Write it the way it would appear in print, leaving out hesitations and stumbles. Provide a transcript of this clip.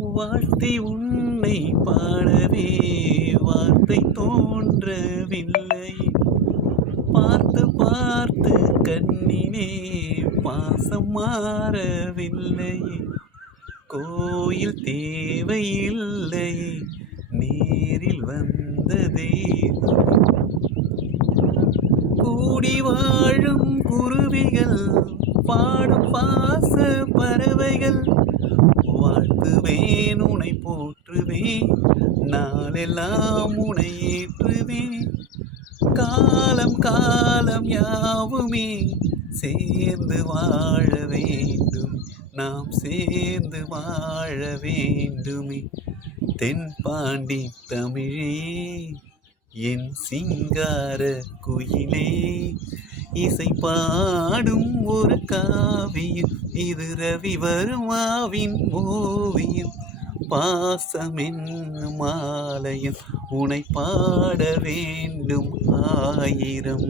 வாழ்த்தி உன்னை பாடவே வார்த்தை தோன்றவில்லை. பார்த்து பார்த்து கண்ணினே பாசம் மாறவில்லை. கோயில் தேவையில்லை, நேரில் வந்ததே. கூடி வாழும் குருவிகள், பாடும் பாச பறவைகள், வாழ்த்துவேன் உனை போற்றுவேன், நாளெல்லாம் உனை ஏற்றுவேன். காலம் காலம் யாவுமே சேர்ந்து வாழ வேண்டும், நாம் சேர்ந்து வாழ வேண்டுமே. தென்பாண்டி தமிழே, என் சிங்கார குயிலே, இசை பாடும் ஒரு காவியம், இது ரவிவர்மாவின் ஓவியம். பாசமென்னும் ஆலயம், உனை பாட வேண்டும் ஆயிரம்.